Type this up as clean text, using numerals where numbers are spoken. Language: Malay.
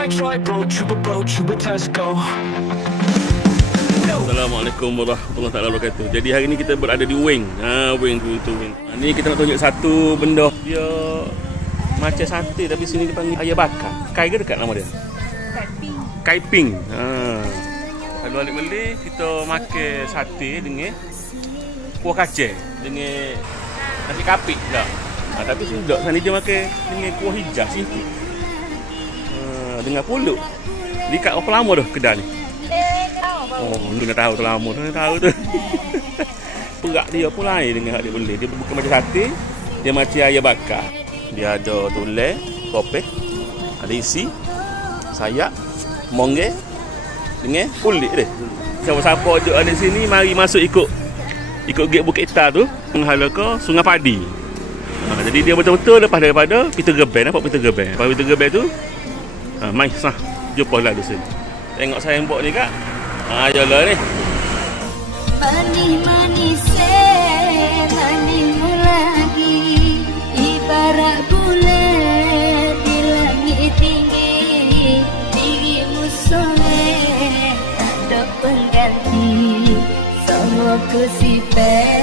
Assalamualaikum warahmatullahi wabarakatuh. Jadi hari ni kita berada di Wing. Wing tu Wing. Ni kita nak tunjuk satu benda. Dia macam sate tapi sini dipanggil ayam bakar. Kai ke dekat nama dia? Kaiping. Kaiping. Kalau balik-balik kita makan sate dengan kuah kacang dengan nasi kapik pula. Tapi sedap sana dia makan dengan kuah hijau sikit. Dengan pulut. Dekat berapa lama dah kedai ni? Oh, lu nak tahu lama tu, nak tahu tu. Perak dia pun lain dengan hak dia beli. Dia bukan macam sate, dia macam ayam bakar. Dia ada tulang, kopek, ada isi, sayap, monggel dengan kulit dia. Siapa-siapa duduk di sini mari masuk ikut gate Bukit Hitam tu menghala ke Sungai Padi. Jadi dia betul-betul lepas daripada Peter Gerbang, nampak Peter Gerbang. Lepas Peter Gerbang tu mai sah jumpa lah di sini. Tengok saya mbok ni kak. Jalan ni. Manis-manis manismu lagi, ibarat bulan di langit tinggi, dirimu soleh, tak ada pengganti, semua ku sifat.